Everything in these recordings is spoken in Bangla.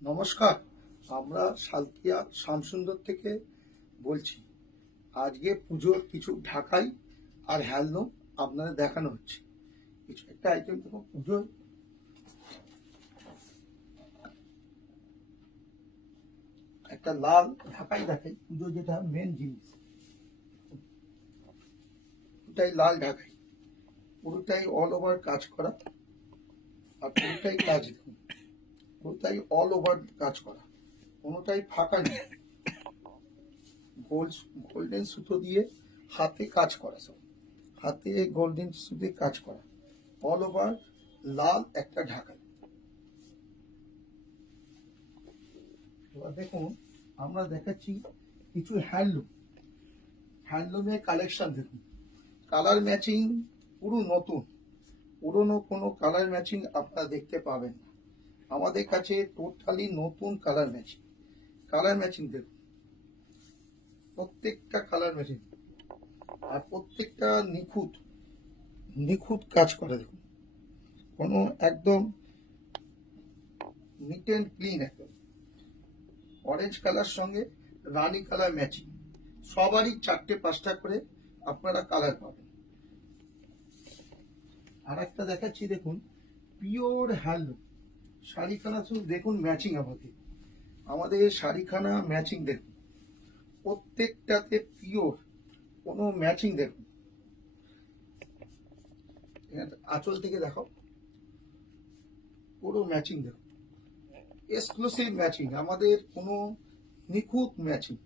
নমস্কার। আমরা সালকিয়া শামসুন্দর থেকে বলছি। আজকে পুজোর কিছু ঢাকাই আর হ্যান্ডলুম আপনাদের দেখানো হচ্ছে। কিছু একটা আইটেম দেখুন, পুজোর একটা লাল ঢাকাই দেখাই। পুজো যেটা মেন জিনিস, ওটাই লাল ঢাকাই। পুরোটাই অল ওভার কাজ করা, আর পুরোটাই কাজ দেখুন, পুরোটাই অল ওভার কাজ করা, কোনোটাই ফাঁকা নেই। গোল্ডেন সুতো দিয়ে হাতে কাজ করা, সব হাতে গোল্ডেন সুতো দিয়ে কাজ করা, অল ওভার লাল একটা ঢাকাই। এবার দেখুন, আমরা দেখাচ্ছি কিছু হ্যান্ডলুমের কালেকশন। দেখুন, কালার ম্যাচিং পুরো নতুন, পুরনো কোনো কালার ম্যাচিং আপনারা দেখতে পাবেন না। আমাদের কাছে টোটালি নতুন কালার ম্যাচিং দেখুন, প্রত্যেকটা কালার ম্যাচিং, আর প্রত্যেকটা নিখুঁত নিখুঁত কাজ করে। দেখুন, কোনো একদম নিট অ্যান্ড ক্লিন, একদম অরেঞ্জ কালার সঙ্গে রানী কালার ম্যাচিং। সবারই 4টে 5টা করে আপনারা কালার পাবেন। আর একটা দেখাচ্ছি, দেখুন পিওর হ্যান্ডলুম শাড়িখানা, শুধু দেখুন ম্যাচিং। আমাদের শাড়িখানা ম্যাচিং দেখুন, প্রত্যেকটাতে পিওর কোনো ম্যাচিং। দেখুন, আঁচল থেকে দেখো, পুরো ম্যাচিং দেখুন, এক্সক্লুসিভ ম্যাচিং, আমাদের কোনো নিখুঁত ম্যাচিং।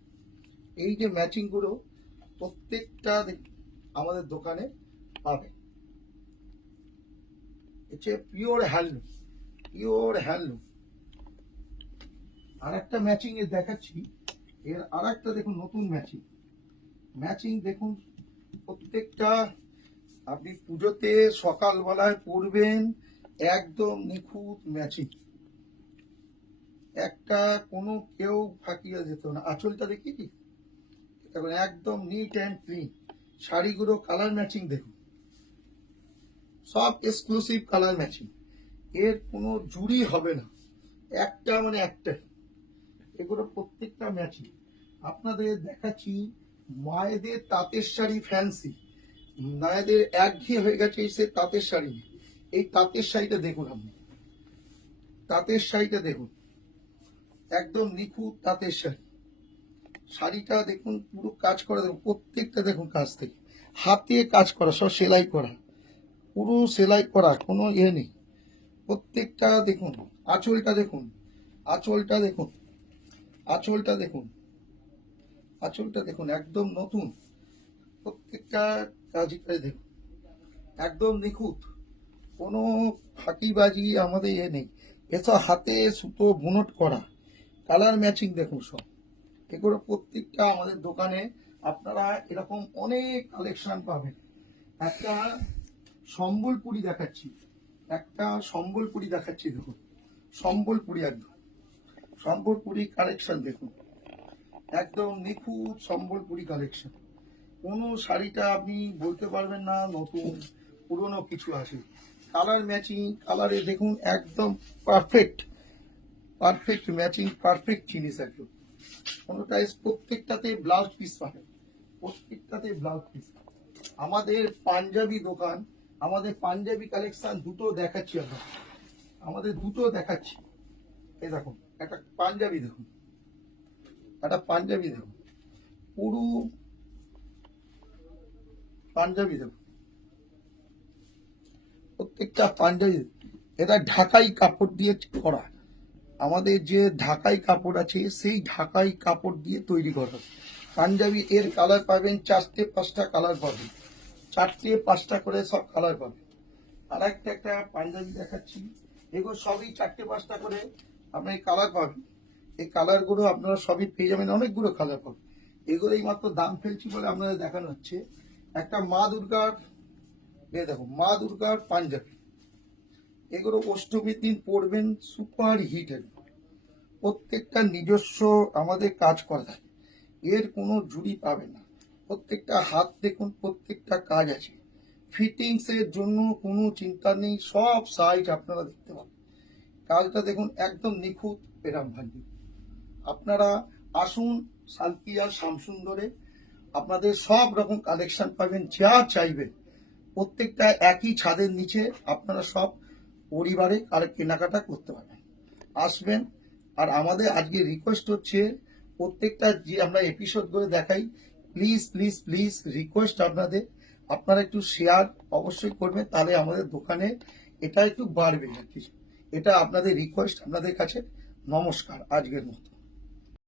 এই যে ম্যাচিং গুলো প্রত্যেকটা আমাদের দোকানে পাবে। হচ্ছে পিওর হ্যান্ডলুম। আর একটা ম্যাচিং এর দেখাচ্ছি, এর আর একটা দেখুন নতুন ম্যাচিং দেখুন, প্রত্যেকটা আপনি পুজোতে সকালবেলায় পরবেন, একদম নিখুঁত ম্যাচিং, একটা কোনো কেউ ফাঁকিয়ে যেত না। আঁচলটা দেখি কি, একদম নিট অ্যান্ড ক্লিন। শাড়িগুলো কালার ম্যাচিং দেখুন, সব এক্সক্লুসিভ কালার ম্যাচিং, এর কোনো জুড়ি হবে না, একটা মানে একটা। এগুলো প্রত্যেকটা ম্যাচিং। আপনাদের দেখাচ্ছি মায়েদের তাঁতের শাড়ি ফ্যান্সি। মায়েদের একঘেয়ে হয়ে গেছে সে তাঁতের শাড়ি। এই তাঁতের শাড়িটা দেখুন, আপনি তাঁতের শাড়িটা দেখুন, একদম নিখুঁত তাঁতের শাড়িটা দেখুন, পুরো কাজ করা। দেখুন প্রত্যেকটা, দেখুন কাজ থেকে হাতে কাজ করা, সব সেলাই করা, পুরো সেলাই করা, কোনো নেই। প্রত্যেকটা দেখুন, আঁচলটা দেখুন, আঁচলটা দেখুন, আঁচলটা দেখুন, আঁচলটা দেখুন, একদম নতুন। প্রত্যেকটা কাজই দেখুন, একদম নিখুঁত, কোনো ফাঁকিবাজি আমাদের নেই। এসব হাতে সুতো বুনট করা, কালার ম্যাচিং দেখুন সব। এগুলো প্রত্যেকটা আমাদের দোকানে আপনারা এরকম অনেক কালেকশন পাবেন। একটা সম্বলপুরি দেখাচ্ছি, দেখুন সম্বলপুরি, একদম সম্বলপুরি কালেকশন দেখুন, একদম নিখুঁত সম্বলপুরি কালেকশন। কোনো শাড়িটা আপনি বলতে পারবেন না নতুন পুরনো কিছু আছে। কালার ম্যাচিং, কালারে দেখুন একদম পারফেক্ট ম্যাচিং, পারফেক্ট জিনিস একদম। কোনোটাই প্রত্যেকটাতে ব্লাউজ পিস পাবেন, প্রত্যেকটাতে ব্লাউজ পিস। আমাদের পাঞ্জাবি দোকান, আমাদের পাঞ্জাবি কালেকশন দুটো দেখাচ্ছি দেখাচ্ছি। এই দেখুন, একটা পাঞ্জাবি দেখুন, পুরো পাঞ্জাবি দেখুন, প্রত্যেকটা পাঞ্জাবি। এটা ঢাকাই কাপড় দিয়ে করা। আমাদের যে ঢাকাই কাপড় আছে, সেই ঢাকাই কাপড় দিয়ে তৈরি করা পাঞ্জাবি। এর কালার পাবেন 4টে 5টা কালার পাবেন, 4টে 5টা করে সব কালার পাবেন। আর একটা পাঞ্জাবি দেখাচ্ছি, এগুলো সবই 4টে 5টা করে আপনি কালার পাবেন। এই কালারগুলো আপনারা সবই পেয়ে যাবেন, অনেকগুলো কালার পাবেন। এগুলো এই মাত্র দাম ফেলছি বলে আপনাদের দেখানো হচ্ছে। একটা মা দুর্গার, দেখো মা দুর্গার পাঞ্জাবি, এগুলো অষ্টমীর দিন পরবেন, সুপার হিট। প্রত্যেকটা নিজস্ব আমাদের কাজ করা থাকে, এর কোনো জুড়ি পাবে না। প্রত্যেকটা হাত দেখুন, প্রত্যেকটা কাজ আছে, ফিটিংস এর জন্য কোনো চিন্তা নেই, সব সাইজ আপনারা দেখতে পাবেন। কাজটা দেখুন একদম নিখুঁত, এরম থাকবে। আপনারা আসুন সালকিয়া শ্যামসুন্দরে, আপনাদের সব রকম কালেকশন পাবেন, যা চাইবেন প্রত্যেকটা একই ছাদের নিচে আপনারা সব পরিবারে কেনাকাটা করতে পারবেন। আসবেন। আর আমাদের আজকে রিকোয়েস্ট হচ্ছে, প্রত্যেকটা যে আমরা এপিসোড করে দেখাই, প্লিজ প্লিজ প্লিজ রিকোয়েস্ট আপনাদের, আপনারা একটু শেয়ার অবশ্যই করবেন, তাহলে আমাদের দোকানে এটা একটু বাড়বে আর কি। এটা আপনাদের রিকোয়েস্ট, আপনাদের কাছে নমস্কার আজকের মতো।